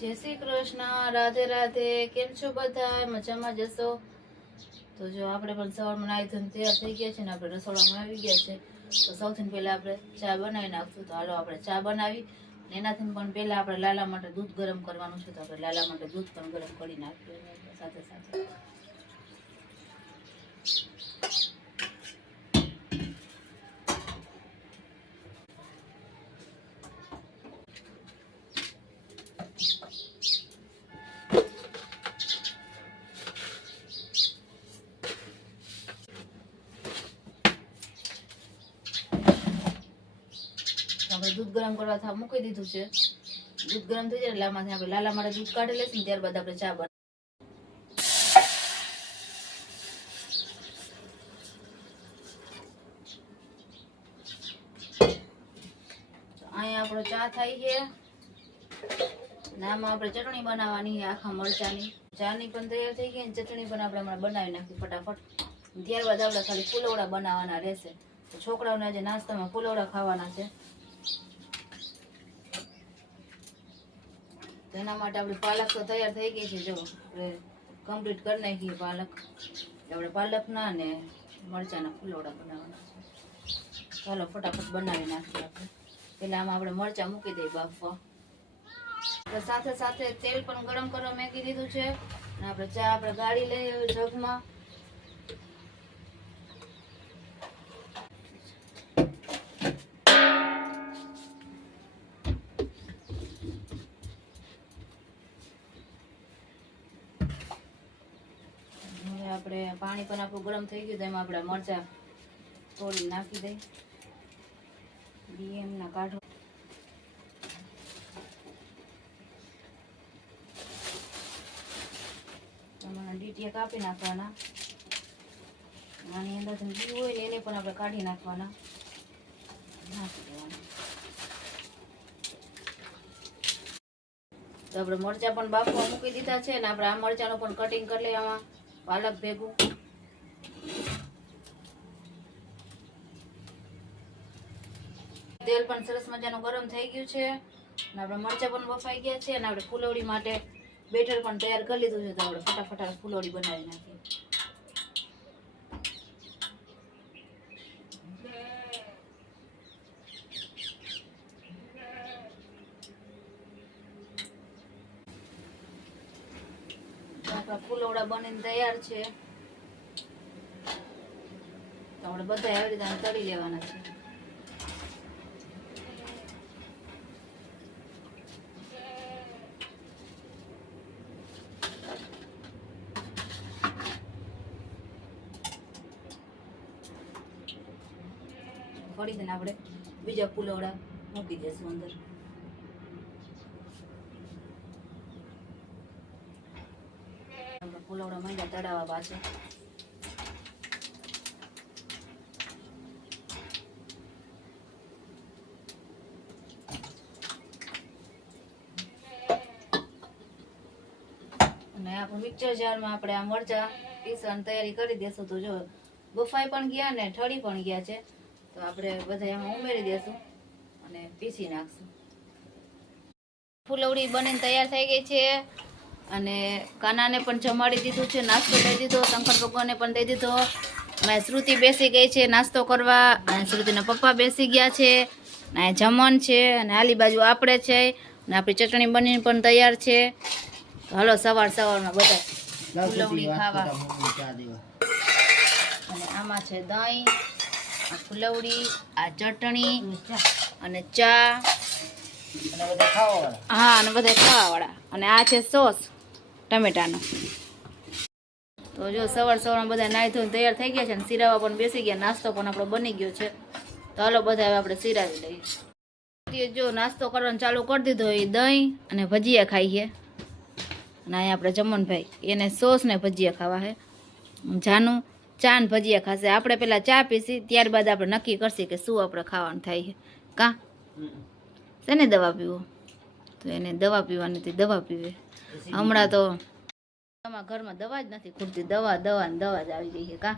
જય શ્રી કૃષ્ણ, રાધે રાધે. કેમ છો બધા? મજામાં જશો? તો જો આપણે પણ સવારમાં નાહી ધોઈને તૈયાર થઈ ગયા છે ને આપણે રસોડામાં આવી ગયા છે. તો સૌથી પહેલા આપણે ચા બનાવી નાખશું. તો હાલો આપણે ચા બનાવી. એનાથી પણ પહેલા આપણે લાલા માટે દૂધ ગરમ કરવાનું છે. તો આપણે લાલા માટે દૂધ પણ ગરમ કરી નાખીએ સાથે સાથે. આપણે દૂધ ગરમ કરવા મૂકી દીધું છે. દૂધ ગરમ થઈ જાય એટલે આમાંથી આપણે લાલા માટે દૂધ કાઢી લઈશું. ત્યારબાદ આપણે ચા બનાવીશું. અહીંયા આપણો ચા થાય છે. આમાં આપણે ચટણી બનાવવાની છે આખા મરચાની. ચાની પણ તૈયાર થઈ ગઈ, ચટણી પણ આપણે હમણાં બનાવી નાખી ફટાફટ. ત્યારબાદ આપણે ખાલી ફુલવડા બનાવવાના રહેશે. તો છોકરાઓને આજે નાસ્તામાં ફુલવડા ખાવાના છે. એના માટે આપણી પાલક તો તૈયાર થઈ ગઈ છે. જો આપણે કમ્પ્લીટ કરી નાખીએ પાલક. આપણે પાલકના ને મરચાના ફુલવડા બનાવવાના છે. ચાલો ફટાફટ બનાવી નાખીએ આપણે. પેલા આમાં આપણે મરચા મૂકી દઈએ બાફવા. સાથે સાથે તેલ પણ ગરમ કરવા મૂકી દીધું છે. અને આપણે ચા આપણે ગાળી લઈએ જગમાં. આપણે પાણી પણ આપણું ગરમ થઈ ગયું. તો એમાં આપણે મરચા તોડી નાખી દઈએ. બીએમ ના કાઢો. તમારા ડીટીયા કાપી નાખવાના. આની અંદર બી હોય ને એને પણ આપણે કાઢી નાખવાના. નાખી દેવાના. તો આપણે મરચા પણ બાફવા મૂકી દીધા છે. ને આપણે આ મરચાનું પણ કટિંગ કરી લઈએ આમાં પાલક ભેગું. તેલ પણ સરસ મજાનું ગરમ થઈ ગયું છે. અને આપણે મરચા પણ બફાઈ ગયા છે. અને આપણે ફુલવડી માટે બેટર પણ તૈયાર કરી લીધું છે. તો આપણે ફટાફટ ફુલવડી બનાવી નાખીએ. આપણા ફુલવડા બનીને તૈયાર છે. તો આપણે બધા આવી રીતે તળી લેવાના છે. ફરી દઈને આપણે બીજા ફુલવડા મૂકી દઈશું અંદર. ફુલવડા માંડ્યા તળાવવા પાછળ. અને આપણે મિક્સર જારમાં આપણે આ મરચા પીસવાની તૈયારી કરી દેશું. તો જો બફાઈ પણ ગયા ને ઠળી પણ ગયા છે. તો આપણે બધા એમાં ઉમેરી દેશું અને પીસી નાખશું. ફુલવડી બનીને તૈયાર થઈ ગઈ છે. અને કાનાને પણ જમાડી દીધું છે. નાસ્તો દઈ દીધો. શંકર ભગવાનને પણ દઈ દીધો. અને શ્રુતિ બેસી ગઈ છે નાસ્તો કરવા. અને શ્રુતિના પપ્પા બેસી ગયા છે. અને જમણ છે. અને આલી બાજુ આપણે છે. અને આપણી ચટણી બનીને પણ તૈયાર છે. હાલો સવારમાં બધા ફુલવડી ખાવા. અને આમાં છે દહીં, આ ફુલવડી, આ ચટણી અને ચા. હા, અને બધા ખાવાવાળા. અને આ છે સોસ ટમેટાનો. તો જો સવારમાં બધા નાહી ધોઈને તૈયાર થઈ ગયા છે. અને સિરાવા પણ બેસી ગયા. નાસ્તો પણ આપણો બની ગયો છે. તો હાલો બધા હવે આપણે સિરાવી લઈએ. જો નાસ્તો કરવાનું ચાલુ કરી દીધો. એ દહીં અને ભજીયા ખાઈ છે. અને અહીંયા આપણે જમનભાઈ એને સોસ ને ભજીયા ખાવા છે. જાનું ચા ને ભજીયા ખાશે. આપણે પેલા ચા પીસી ત્યારબાદ આપણે નક્કી કરશે કે શું આપણે ખાવાનું થાય છે. કા શેને દવા પીવો? તો એને દવા પીવાની હતી, દવા પીવે. હમણાં તો ઘરમાં દવા જ નથી ખૂટતી. દવા જ આવી ગઈ છે. કા